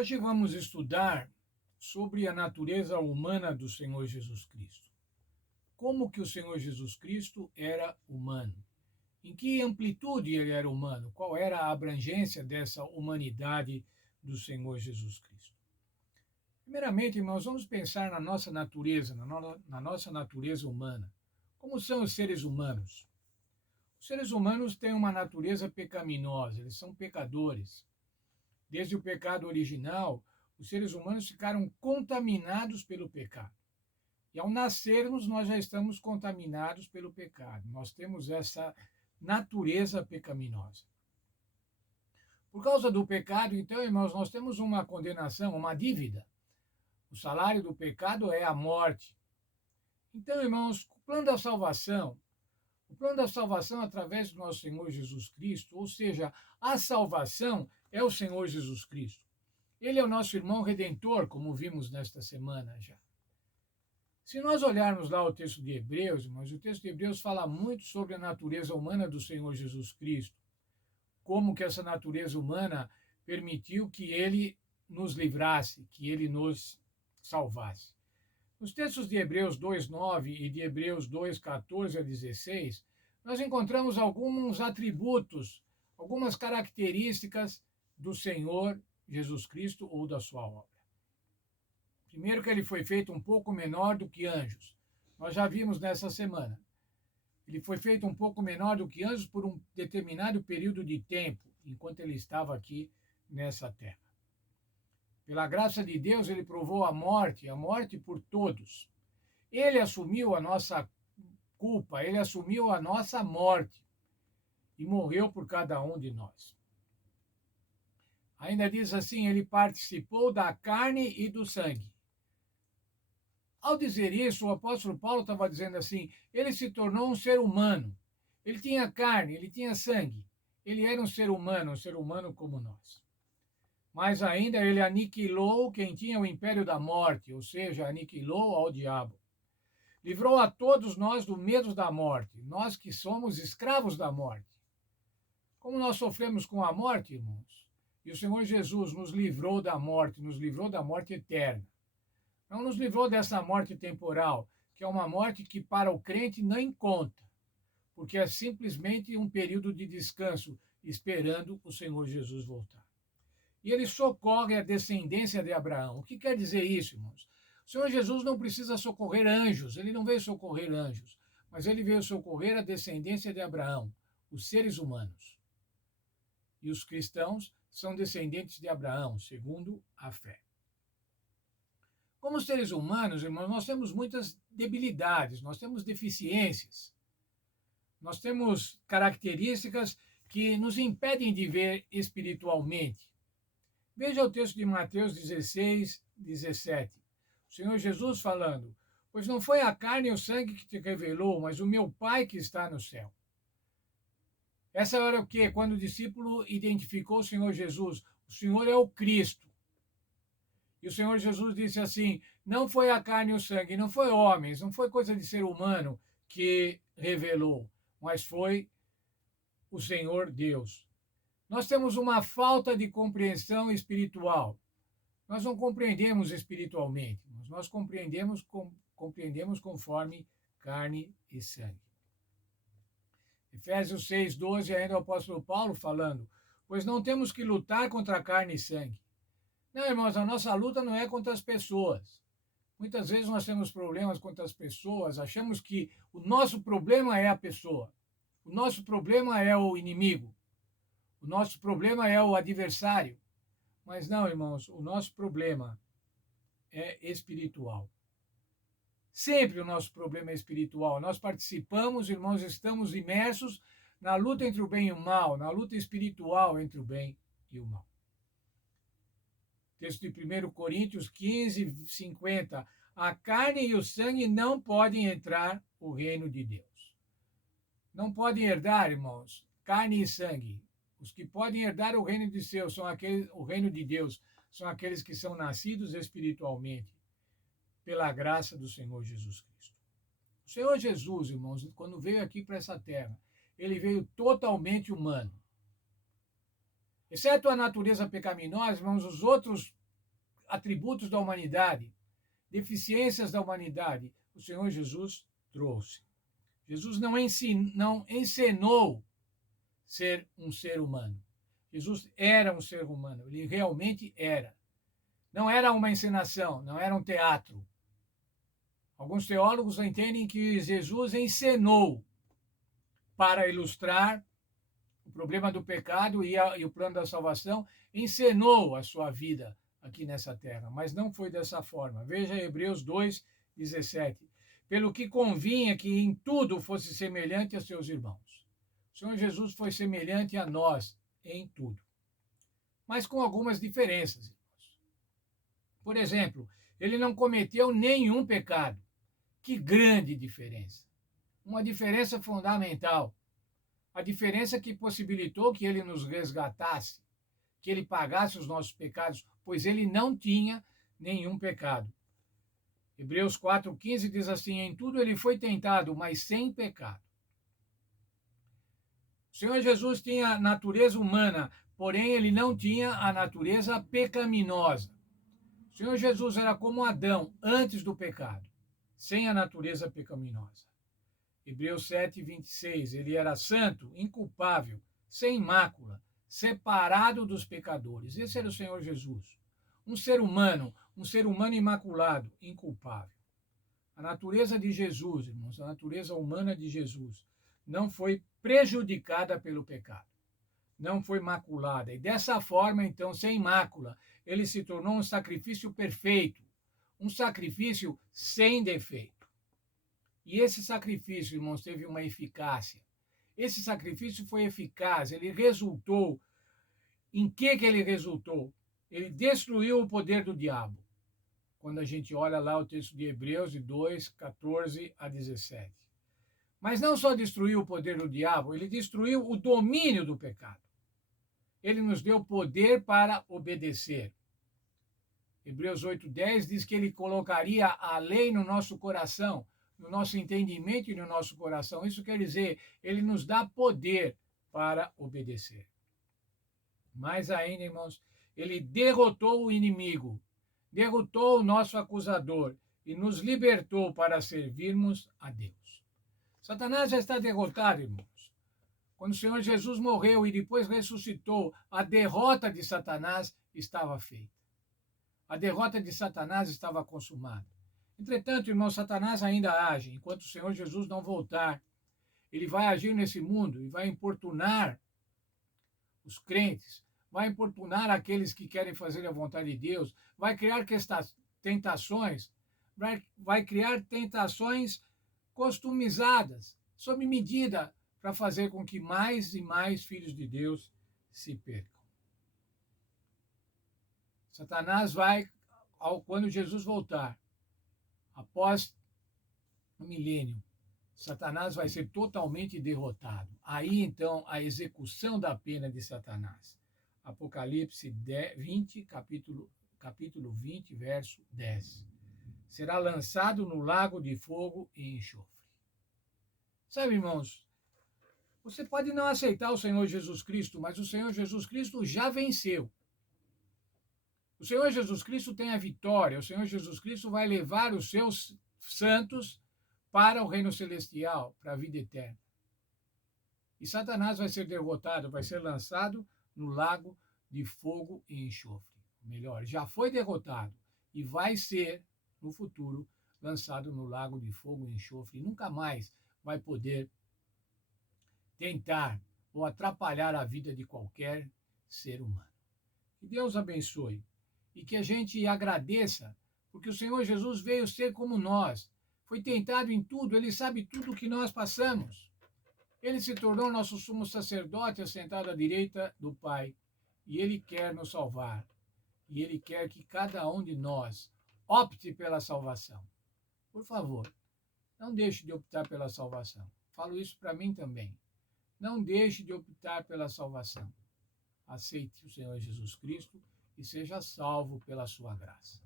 Hoje vamos estudar sobre a natureza humana do Senhor Jesus Cristo. Como que o Senhor Jesus Cristo era humano? Em que amplitude ele era humano? Qual era a abrangência dessa humanidade do Senhor Jesus Cristo? Primeiramente, nós vamos pensar na nossa natureza, na nossa natureza humana. Como são os seres humanos? Os seres humanos têm uma natureza pecaminosa, eles são pecadores. Desde o pecado original, os seres humanos ficaram contaminados pelo pecado. E ao nascermos, nós já estamos contaminados pelo pecado. Nós temos essa natureza pecaminosa. Por causa do pecado, então, irmãos, nós temos uma condenação, uma dívida. O salário do pecado é a morte. Então, irmãos, o plano da salvação através do nosso Senhor Jesus Cristo, ou seja, a salvação é o Senhor Jesus Cristo. Ele é o nosso irmão redentor, como vimos nesta semana já. Se nós olharmos lá o texto de Hebreus, irmãos, o texto de Hebreus fala muito sobre a natureza humana do Senhor Jesus Cristo. Como que essa natureza humana permitiu que ele nos livrasse, que ele nos salvasse. Nos textos de Hebreus 2:9 e de Hebreus 2:14 a 16, nós encontramos alguns atributos, algumas características do Senhor Jesus Cristo ou da sua obra. Primeiro, que ele foi feito um pouco menor do que anjos. Nós já vimos nessa semana. Ele foi feito um pouco menor do que anjos por um determinado período de tempo, enquanto ele estava aqui nessa terra. Pela graça de Deus, ele provou a morte por todos. Ele assumiu a nossa culpa, ele assumiu a nossa morte e morreu por cada um de nós. Ainda diz assim, ele participou da carne e do sangue. Ao dizer isso, o apóstolo Paulo estava dizendo assim, ele se tornou um ser humano. Ele tinha carne, ele tinha sangue. Ele era um ser humano como nós. Mas ainda ele aniquilou quem tinha o império da morte, ou seja, aniquilou ao diabo. Livrou a todos nós do medo da morte, nós que somos escravos da morte. Como nós sofremos com a morte, irmãos? E o Senhor Jesus nos livrou da morte eterna. Não nos livrou dessa morte temporal, que é uma morte que para o crente nem conta, porque é simplesmente um período de descanso, esperando o Senhor Jesus voltar. E ele socorre a descendência de Abraão. O que quer dizer isso, irmãos? O Senhor Jesus não precisa socorrer anjos, ele não veio socorrer anjos, mas ele veio socorrer a descendência de Abraão, os seres humanos. E os cristãos são descendentes de Abraão, segundo a fé. Como seres humanos, irmãos, nós temos muitas debilidades, nós temos deficiências, nós temos características que nos impedem de ver espiritualmente. Veja o texto de Mateus 16:17. O Senhor Jesus falando, pois não foi a carne e o sangue que te revelou, mas o meu Pai que está no céu. Essa era o quê? Quando o discípulo identificou o Senhor Jesus. O Senhor é o Cristo. E o Senhor Jesus disse assim, não foi a carne e o sangue, não foi homens, não foi coisa de ser humano que revelou, mas foi o Senhor Deus. Nós temos uma falta de compreensão espiritual. Nós não compreendemos espiritualmente, mas nós compreendemos conforme carne e sangue. Efésios 6:12, ainda o apóstolo Paulo falando, pois não temos que lutar contra carne e sangue. Não, irmãos, a nossa luta não é contra as pessoas. Muitas vezes nós temos problemas contra as pessoas, achamos que o nosso problema é a pessoa, o nosso problema é o inimigo, o nosso problema é o adversário. Mas não, irmãos, o nosso problema é espiritual. Sempre o nosso problema é espiritual. Nós participamos, irmãos, estamos imersos na luta entre o bem e o mal, na luta espiritual entre o bem e o mal. Texto de 1 Coríntios 15:50. A carne e o sangue não podem entrar no reino de Deus. Não podem herdar, irmãos, carne e sangue. Os que podem herdar o reino de Deus o reino de Deus são aqueles que são nascidos espiritualmente pela graça do Senhor Jesus Cristo. O Senhor Jesus, irmãos, quando veio aqui para essa terra, ele veio totalmente humano. Exceto a natureza pecaminosa, irmãos, os outros atributos da humanidade, deficiências da humanidade, o Senhor Jesus trouxe. Jesus não encenou ser um ser humano. Jesus era um ser humano, ele realmente era. Não era uma encenação, não era um teatro. Alguns teólogos entendem que Jesus encenou para ilustrar o problema do pecado e o plano da salvação, encenou a sua vida aqui nessa terra, mas não foi dessa forma. Veja Hebreus 2:17. Pelo que convinha que em tudo fosse semelhante a seus irmãos. O Senhor Jesus foi semelhante a nós em tudo, mas com algumas diferenças, irmãos. Por exemplo, ele não cometeu nenhum pecado. Que grande diferença! Uma diferença fundamental. A diferença que possibilitou que ele nos resgatasse, que ele pagasse os nossos pecados, pois ele não tinha nenhum pecado. Hebreus 4:15 diz assim: em tudo ele foi tentado, mas sem pecado. O Senhor Jesus tinha natureza humana, porém ele não tinha a natureza pecaminosa. O Senhor Jesus era como Adão antes do pecado, sem a natureza pecaminosa. Hebreus 7:26, ele era santo, inculpável, sem mácula, separado dos pecadores. Esse era o Senhor Jesus. Um ser humano imaculado, inculpável. A natureza de Jesus, irmãos, a natureza humana de Jesus, não foi prejudicada pelo pecado. Não foi maculada. E dessa forma, então, sem mácula, ele se tornou um sacrifício perfeito, um sacrifício sem defeito. E esse sacrifício, irmãos, teve uma eficácia. Esse sacrifício foi eficaz, ele resultou. Em que ele resultou? Ele destruiu o poder do diabo. Quando a gente olha lá o texto de Hebreus 2:14-17. Mas não só destruiu o poder do diabo, ele destruiu o domínio do pecado. Ele nos deu poder para obedecer. Hebreus 8:10 diz que ele colocaria a lei no nosso coração, no nosso entendimento e no nosso coração. Isso quer dizer, ele nos dá poder para obedecer. Mais ainda, irmãos, ele derrotou o inimigo, derrotou o nosso acusador e nos libertou para servirmos a Deus. Satanás já está derrotado, irmãos. Quando o Senhor Jesus morreu e depois ressuscitou, a derrota de Satanás estava feita. A derrota de Satanás estava consumada. Entretanto, irmão, Satanás ainda age. Enquanto o Senhor Jesus não voltar, ele vai agir nesse mundo e vai importunar os crentes, vai importunar aqueles que querem fazer a vontade de Deus, vai criar tentações, vai criar tentações customizadas, sob medida, para fazer com que mais e mais filhos de Deus se percam. Satanás vai, quando Jesus voltar, após o milênio, Satanás vai ser totalmente derrotado. Aí, então, a execução da pena de Satanás. Apocalipse 20, capítulo 20, verso 10. Será lançado no lago de fogo e enxofre. Sabe, irmãos, você pode não aceitar o Senhor Jesus Cristo, mas o Senhor Jesus Cristo já venceu. O Senhor Jesus Cristo tem a vitória. O Senhor Jesus Cristo vai levar os seus santos para o reino celestial, para a vida eterna. E Satanás vai ser derrotado, vai ser lançado no lago de fogo e enxofre. Melhor, já foi derrotado e vai ser, no futuro, lançado no lago de fogo e enxofre. E nunca mais vai poder tentar ou atrapalhar a vida de qualquer ser humano. Que Deus abençoe e que a gente agradeça, porque o Senhor Jesus veio ser como nós. Foi tentado em tudo, ele sabe tudo o que nós passamos. Ele se tornou nosso sumo sacerdote assentado à direita do Pai. E ele quer nos salvar. E ele quer que cada um de nós opte pela salvação. Por favor, não deixe de optar pela salvação. Falo isso para mim também. Não deixe de optar pela salvação. Aceite o Senhor Jesus Cristo e seja salvo pela sua graça.